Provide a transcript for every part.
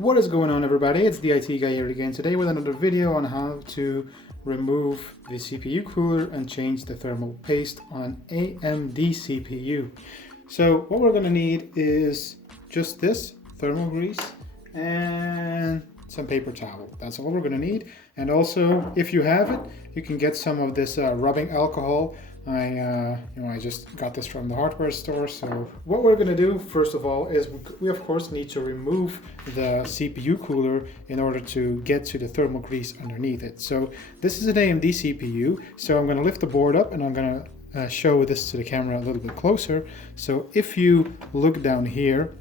What is going on, everybody? It's the IT guy here again today with another video on how to remove the CPU cooler and change the thermal paste on AMD CPU. So what we're going to need is just this thermal grease and some paper towel. That's all we're going to need. And also, if you have it, you can get some of this rubbing alcohol. I just got this from the hardware store. So what we're going to do first of all is we of course need to remove the CPU cooler in order to get to the thermal grease underneath it. So this is an AMD CPU. So I'm going to lift the board up and I'm going to show this to the camera a little bit closer. So if you look down here,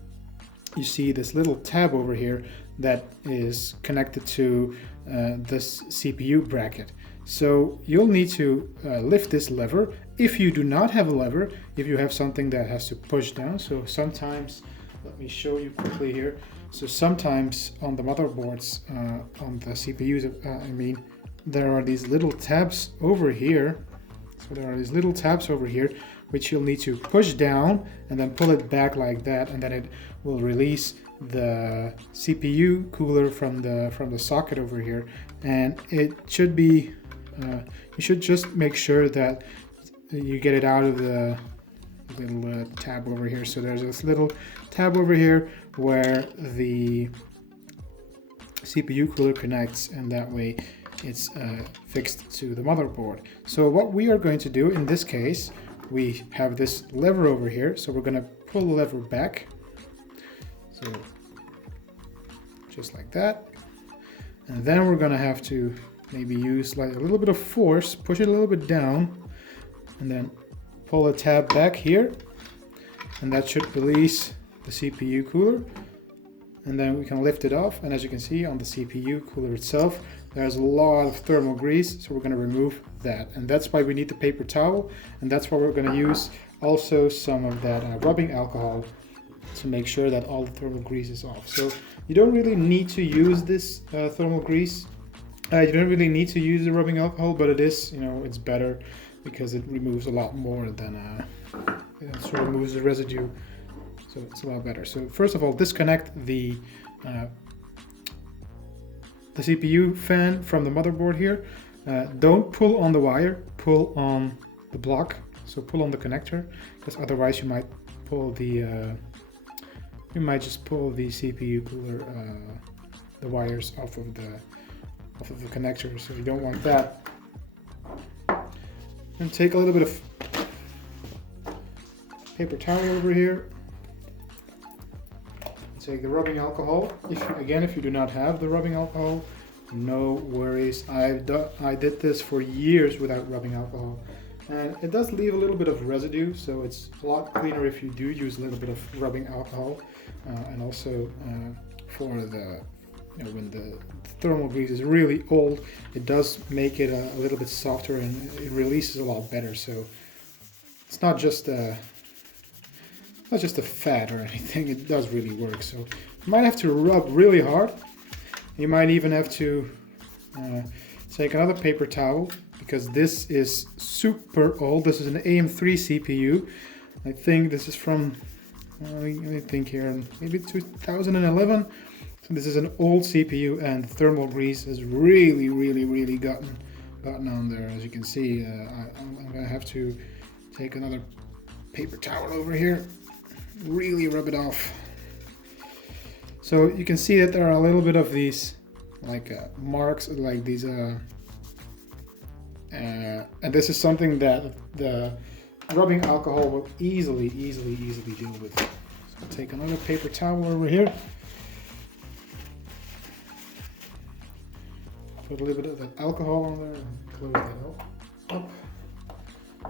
you see this little tab over here that is connected to this CPU bracket. So you'll need to lift this lever. If you do not have a lever, if you have something that has to push down, so sometimes, let me show you quickly here. So sometimes on the motherboards, on the CPUs, there are these little tabs over here. So there are these little tabs over here, which you'll need to push down and then pull it back like that, and then it will release the CPU cooler from the socket over here. And it should be you should just make sure that you get it out of the little tab over here. So there's this little tab over here where the CPU cooler connects, and that way it's fixed to the motherboard. So what we are going to do in this case, we have this lever over here, so we're going to pull the lever back, so just like that, and then we're going to have to maybe use like a little bit of force, push it a little bit down, and then pull the tab back here, and that should release the CPU cooler. And then we can lift it off, and as you can see on the CPU cooler itself, there's a lot of thermal grease, so we're going to remove that. And that's why we need the paper towel, and that's why we're going to use also some of that rubbing alcohol to make sure that all the thermal grease is off. So you don't really need to use this thermal grease. You don't really need to use the rubbing alcohol, but it is, it's better because it removes a lot more than it sort of removes the residue. So it's a lot better. So first of all, disconnect the CPU fan from the motherboard here. Don't pull on the wire, pull on the block. So pull on the connector, because otherwise you might pull the just pull the CPU cooler, the wires off of the connector. So you don't want that. And take a little bit of paper towel over here. Take the rubbing alcohol. If you do not have the rubbing alcohol, no worries. I did this for years without rubbing alcohol, and it does leave a little bit of residue, so it's a lot cleaner if you do use a little bit of rubbing alcohol. And also for the when the thermal grease is really old, it does make it a little bit softer, and it releases a lot better. So it's not just a fad or anything, it does really work. So you might have to rub really hard. You might even have to take another paper towel, because this is super old. This is an AM3 CPU. I think this is from, let me think here, maybe 2011. So this is an old CPU, and thermal grease has really gotten on there. As you can see, I'm gonna have to take another paper towel over here, really rub it off. So you can see that there are a little bit of these like marks, like these and this is something that the rubbing alcohol will easily deal with. So take another paper towel over here, put a little bit of that alcohol on there, and close that up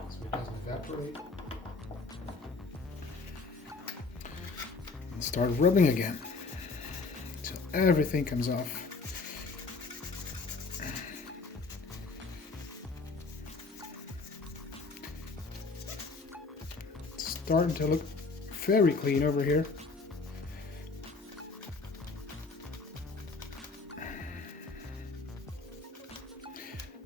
so it doesn't evaporate. Start rubbing again until everything comes off. It's starting to look very clean over here.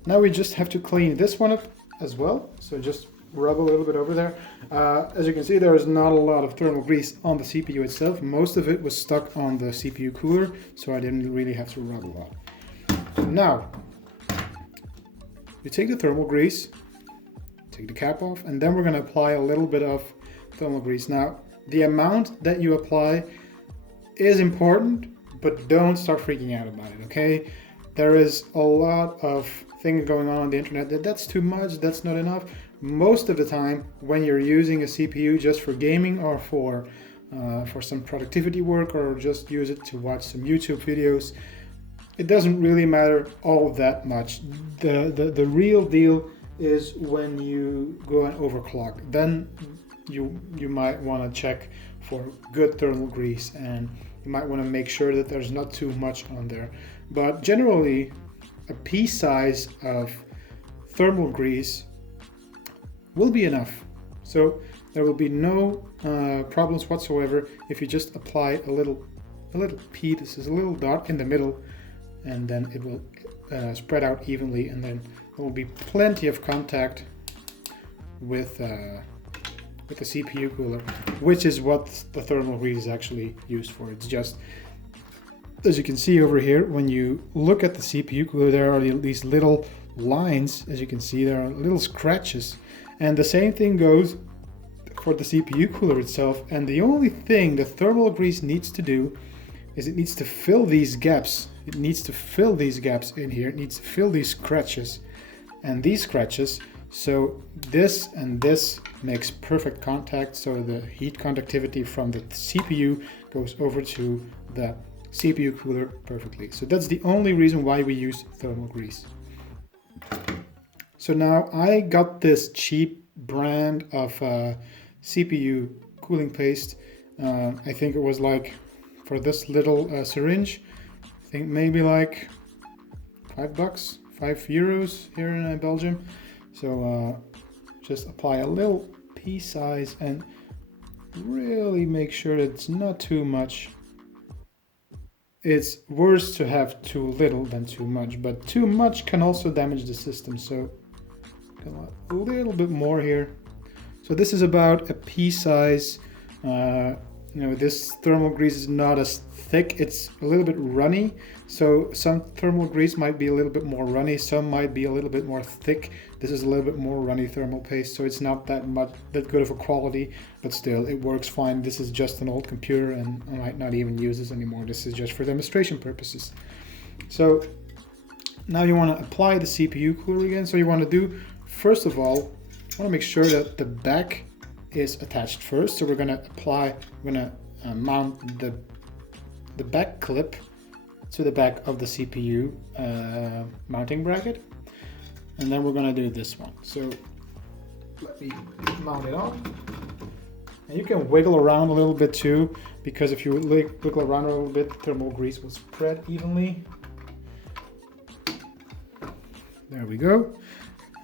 Now we just have to clean this one up as well. So just rub a little bit over there. As you can see, there is not a lot of thermal grease on the CPU itself. Most of it was stuck on the CPU cooler, so I didn't really have to rub a lot. Now, you take the thermal grease, take the cap off, and then we're going to apply a little bit of thermal grease. Now, the amount that you apply is important, but don't start freaking out about it, okay? There is a lot of things going on the internet that's too much, that's not enough. Most of the time, when you're using a CPU just for gaming or for some productivity work, or just use it to watch some YouTube videos, it doesn't really matter all that much. The real deal is when you go and overclock. Then you might want to check for good thermal grease, and you might want to make sure that there's not too much on there. But generally, a pea size of thermal grease will be enough. So there will be no problems whatsoever if you just apply a little pea. This is a little dot in the middle, and then it will spread out evenly, and then there will be plenty of contact with the CPU cooler, which is what the thermal grease is actually used for. It's just, as you can see over here, when you look at the CPU cooler, there are these little lines. As you can see, there are little scratches, and the same thing goes for the CPU cooler itself. And the only thing the thermal grease needs to do is it needs to fill these gaps. It needs to fill these gaps in here. It needs to fill these scratches and these scratches. So this and this makes perfect contact, so the heat conductivity from the CPU goes over to the CPU cooler perfectly. So that's the only reason why we use thermal grease. So now I got this cheap brand of CPU cooling paste. I think it was like, for this little syringe, I think maybe like $5, €5 here in Belgium. So just apply a little pea size and really make sure that it's not too much. It's worse to have too little than too much, but too much can also damage the system. So a little bit more here. So this is about a pea size. This thermal grease is not as thick, it's a little bit runny. So some thermal grease might be a little bit more runny, some might be a little bit more thick. This is a little bit more runny thermal paste, so it's not that good of a quality, but still it works fine. This is just an old computer and I might not even use this anymore. This is just for demonstration purposes. So now you want to apply the CPU cooler again. So you want to do, first of all, you want to make sure that the back is attached first. So we're going to mount the back clip to the back of the CPU mounting bracket, and then we're going to do this one. So let me mount it on, and you can wiggle around a little bit too, because if you wiggle around a little bit, the thermal grease will spread evenly. There we go.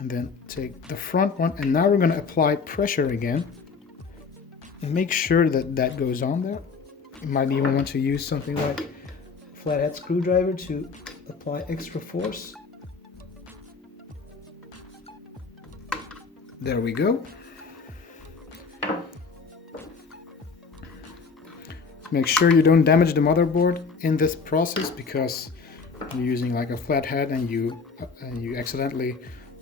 And then take the front one, and now we're going to apply pressure again. And make sure that that goes on there. You might even want to use something like a flathead screwdriver to apply extra force. There we go. Make sure you don't damage the motherboard in this process, because you're using like a flathead and you accidentally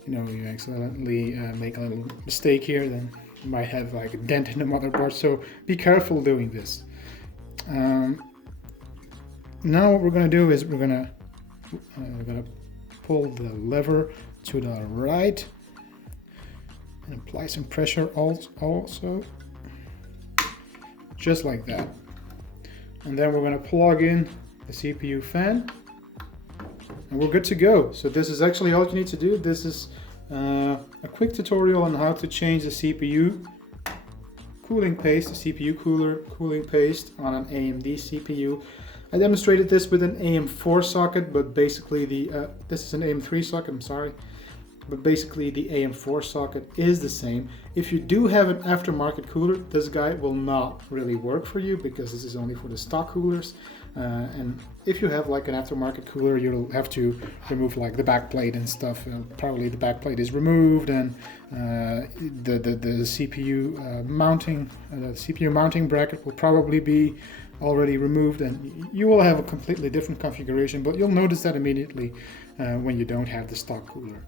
make a little mistake here, then you might have like a dent in the motherboard. So be careful doing this. Now what we're going to do is we're going to pull the lever to the right and apply some pressure also, just like that. And then we're going to plug in the CPU fan, and we're good to go. So this is actually all you need to do. This is a quick tutorial on how to change the CPU cooling paste, the CPU cooler cooling paste on an AMD CPU. I demonstrated this with an AM4 socket, but basically this is an AM3 socket, I'm sorry. but basically the AM4 socket is the same. If you do have an aftermarket cooler, this guy will not really work for you because this is only for the stock coolers. And if you have like an aftermarket cooler, you'll have to remove like the back plate and stuff. Probably the back plate is removed, and the CPU mounting bracket will probably be already removed, and you will have a completely different configuration, but you'll notice that immediately when you don't have the stock cooler.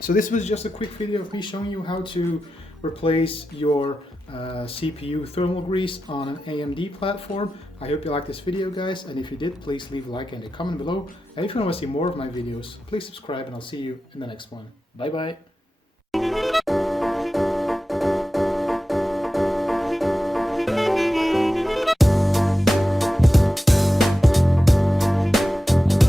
So this was just a quick video of me showing you how to replace your CPU thermal grease on an AMD platform. I hope you liked this video, guys, and if you did, please leave a like and a comment below. And if you want to see more of my videos, please subscribe, and I'll see you in the next one. Bye bye.